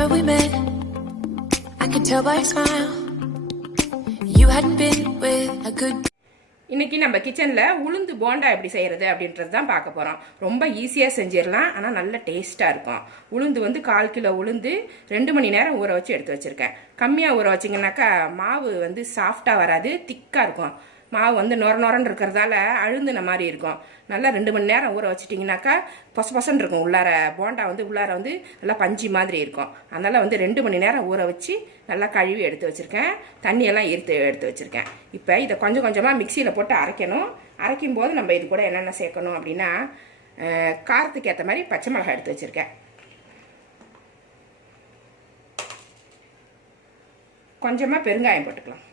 Remember we met? I can tell by your smile. You hadn't been with a good இன்னைக்கு நம்ம கிச்சனில் உளுந்து போண்டா எப்படி செய்கிறது அப்படின்றது தான் பார்க்க போகிறோம் ரொம்ப ஈஸியாக செஞ்சிடலாம் ஆனால் நல்ல டேஸ்ட்டாக இருக்கும் உளுந்து வந்து கால் கிலோ உளுந்து ரெண்டு மணி நேரம் ஊற வச்சு எடுத்து வச்சுருக்கேன் கம்மியாக ஊற வச்சிங்கனாக்கா மாவு வந்து சாஃப்டாக வராது திக்காக இருக்கும் மாவு வந்து நொர நொரன்னு இருக்கிறதால அழுந்தின மாதிரி இருக்கும். நல்லா ரெண்டு மணி நேரம் ஊற வச்சிட்டிங்கனாக்கா பொச பொசன்னு இருக்கும். உள்ளார போண்டா வந்து உள்ளார வந்து நல்லா பஞ்சு மாதிரி இருக்கும். அதனால் வந்து ரெண்டு மணி நேரம் ஊற வச்சு நல்லா கழுவி எடுத்து வச்சுருக்கேன். தண்ணியெல்லாம் எடுத்து எடுத்து வச்சுருக்கேன். இப்போ இதை கொஞ்சம் கொஞ்சமாக மிக்சியில் போட்டு அரைக்கணும். அரைக்கும் போது நம்ம இது கூட என்னென்ன சேர்க்கணும் அப்படின்னா காரத்துக்கு ஏற்ற மாதிரி பச்சை மிளகாய் எடுத்து வச்சுருக்கேன். கொஞ்சமாக பெருங்காயம் போட்டுக்கலாம்.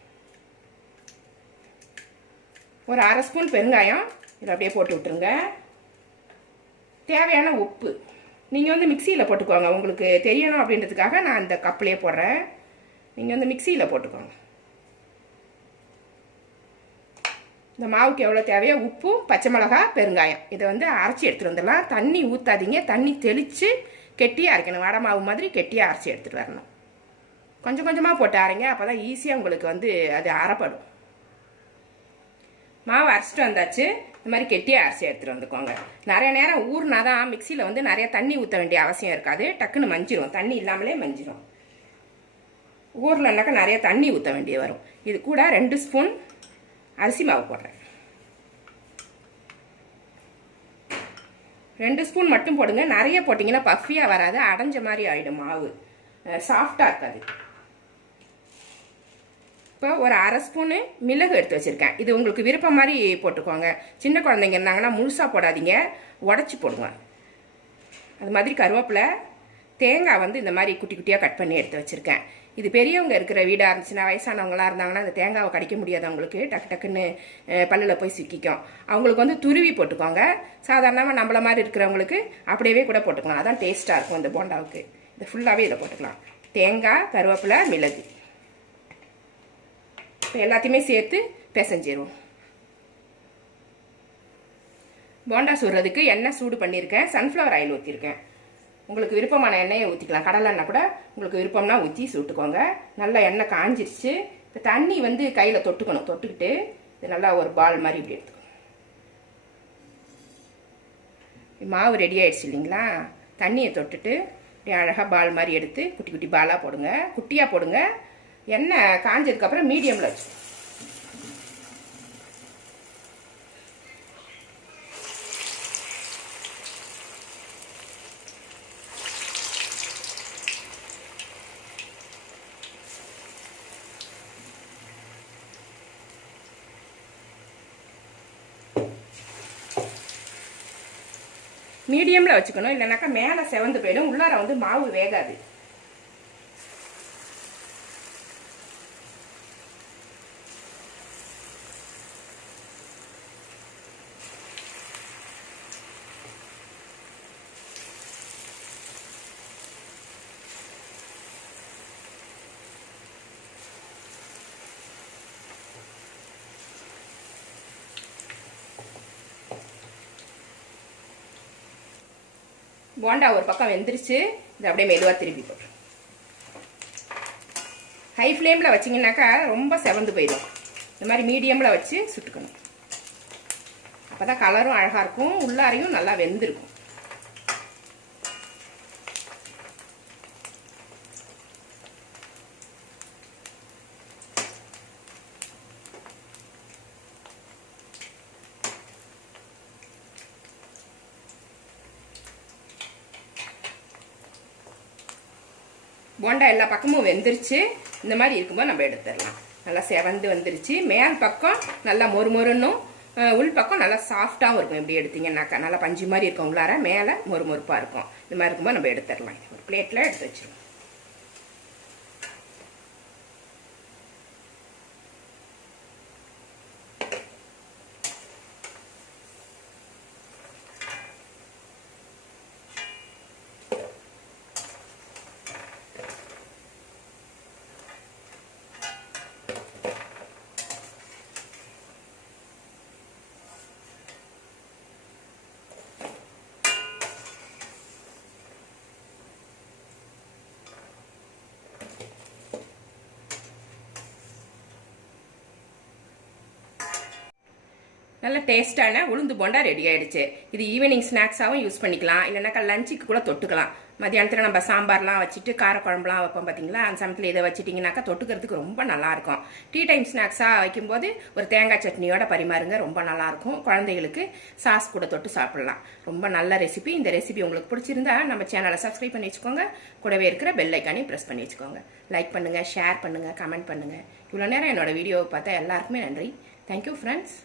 ஒரு அரை ஸ்பூன் பெருங்காயம். இதை அப்படியே போட்டு விட்டுருங்க. தேவையான உப்பு. நீங்கள் வந்து மிக்சியில் போட்டுக்கோங்க. உங்களுக்கு தெரியணும் அப்படின்றதுக்காக நான் இந்த கப்லேயே போடுறேன். நீங்கள் வந்து மிக்சியில் போட்டுக்கோங்க. இந்த மாவுக்கு எவ்வளோ தேவையோ உப்பும் பச்சை மிளகா பெருங்காயம். இதை வந்து அரைச்சி எடுத்துகிட்டு வந்துடலாம். தண்ணி ஊற்றாதீங்க தண்ணி தெளித்து கெட்டியாக அரைக்கணும். வடை மாவு மாதிரி கெட்டியாக அரைச்சி எடுத்துகிட்டு வரணும். கொஞ்சம் கொஞ்சமாக போட்டு அரைங்க. அப்போ தான் ஈஸியாக உங்களுக்கு வந்து அது அரைப்படும். மாவு அரைச்சிட்டு வந்தாச்சு. இந்த மாதிரி கெட்டியாக அரைச்சி எடுத்துகிட்டு வந்துக்கோங்க. நிறைய நேரம் ஊறினா தான் மிக்சியில் வந்து நிறைய தண்ணி ஊற்ற வேண்டிய அவசியம் இருக்காது. டக்குன்னு மஞ்சிரும். தண்ணி இல்லாமலே மஞ்சிரும். ஊர்லனாக்கா நிறைய தண்ணி ஊற்ற வேண்டிய வரும். இது கூட ரெண்டு ஸ்பூன் அரிசி மாவு போடுறேன். ரெண்டு ஸ்பூன் மட்டும் போடுங்க. நிறைய போட்டிங்கன்னா பஃபியாக வராது. அடைஞ்ச மாதிரி ஆகிடும் மாவு. சாஃப்டாக இருக்காது. இப்போ ஒரு அரை ஸ்பூனு மிளகு எடுத்து வச்சுருக்கேன். இது உங்களுக்கு விருப்பம் மாதிரி போட்டுக்கோங்க. சின்ன குழந்தைங்க இருந்தாங்கன்னா முழுசாக போடாதீங்க. உடச்சி போடுங்க. அது மாதிரி கருவேப்பிலை தேங்காய் வந்து இந்த மாதிரி குட்டி குட்டியாக கட் பண்ணி எடுத்து வச்சுருக்கேன். இது பெரியவங்க இருக்கிற வீடாக இருந்துச்சுன்னா வயசானவங்களாக இருந்தாங்கன்னா அந்த தேங்காவை கடிக்க முடியாது அவங்களுக்கு டக்கு டக்குன்னு பல்லில் போய் சிக்கிக்கும். அவங்களுக்கு வந்து துருவி போட்டுக்கோங்க. சாதாரணமாக நம்மள மாதிரி இருக்கிறவங்களுக்கு அப்படியே கூட போட்டுக்கலாம். அதான் டேஸ்ட்டாக இருக்கும் இந்த போண்டாவுக்கு. இது ஃபுல்லாகவே இதை போட்டுக்கலாம். தேங்காய் கருவேப்பிலை மிளகு. இப்போ எல்லாத்தையுமே சேர்த்து பிசைஞ்சிருவோம் போண்டா சுடுறதுக்கு எண்ணெய் சூடு பண்ணியிருக்கேன் சன்ஃப்ளவர் ஆயில் ஊற்றிருக்கேன் உங்களுக்கு விருப்பமான எண்ணெயை ஊற்றிக்கலாம் கடலெண்ணெய் கூட உங்களுக்கு விருப்பம்னா ஊற்றி சுட்டுக்கோங்க. நல்லா எண்ணெய் காஞ்சிருச்சு. இப்போ தண்ணி வந்து கையில் தொட்டுக்கணும். தொட்டுக்கிட்டு இது நல்லா ஒரு பால் மாதிரி இப்படி எடுத்துக்கணும். மாவு ரெடி ஆயிடுச்சு இல்லைங்களா? தண்ணியை தொட்டுட்டு இப்படி அழகாக பால் மாதிரி எடுத்து குட்டி குட்டி பாலாக போடுங்க. குட்டியாக போடுங்க. எண்ணெய் காஞ்சதுக்கப்புறம் மீடியமில் வச்சு. மீடியமில் வச்சுக்கணும். இல்லைனாக்கா மேலே செவந்து போயிடும். உள்ளார வந்து மாவு வேகாது. போண்டா ஒரு பக்கம் வெந்துருச்சு. இதை அப்படியே மெதுவாக திருப்பி போட்டு ஹை ஃப்ளேமில் வச்சிங்கனாக்கா ரொம்ப செவந்து போயிடும். இந்த மாதிரி மீடியமில் வச்சு சுட்டுக்கணும். அப்போ தான் கலரும் அழகாக இருக்கும் உள்ளாரையும் நல்லா வெந்திருக்கும். போண்டா எல்லா பக்கமும் வெந்துருச்சு. இந்த மாதிரி இருக்கும்போது நம்ம எடுத்துடலாம். நல்லா செவந்து வந்துருச்சு. மேல் பக்கம் நல்லா மொறு மொறுன்னும் உள் பக்கம் நல்லா சாஃப்டாகவும் இருக்கும். இப்படி எடுத்தீங்கன்னாக்கா நல்லா பஞ்சு மாதிரி இருக்கும் உள்ளார. மேலே மொறு மொறுப்பாக இருக்கும். இந்த மாதிரி இருக்கும்போது நம்ம எடுத்துடலாம். ஒரு பிளேட்டில் எடுத்து வச்சிருவோம். நல்ல டேஸ்டான உளுந்து போண்டா ரெடி ஆயிடுச்சு. இது ஈவினிங் ஸ்நாக்ஸாகவும் யூஸ் பண்ணிக்கலாம். இல்லைனாக்கா லஞ்சுக்கு கூட தொட்டுக்கலாம். மதியானத்தில் நம்ம சாம்பார்லாம் வச்சுட்டு காரக்குழம்புலாம் வைப்போம் பார்த்தீங்களா அந்த சமயத்தில் இதை வச்சிட்டிங்கனாக்கா தொட்டுக்கிறதுக்கு ரொம்ப நல்லாயிருக்கும். டீ டைம் ஸ்நாக்ஸாக வைக்கும்போது ஒரு தேங்காய் சட்னியோட பரிமாறுங்க ரொம்ப நல்லாயிருக்கும். குழந்தைகளுக்கு சாஸ் கூட தொட்டு சாப்பிட்லாம். ரொம்ப நல்ல ரெசிபி இந்த ரெசிபி உங்களுக்கு பிடிச்சிருந்தா நம்ம சேனலை சப்ஸ்கிரைப் பண்ணி வச்சுக்கோங்க. கூடவே இருக்கிற பெல் ஐக்கானையும் ப்ரெஸ் பண்ணி வச்சுக்கோங்க. லைக் பண்ணுங்கள் ஷேர் பண்ணுங்கள் கமெண்ட் பண்ணுங்கள் இவ்வளோ நேரம் என்னோட வீடியோவை பார்த்தா எல்லாருக்குமே நன்றி. Thank you friends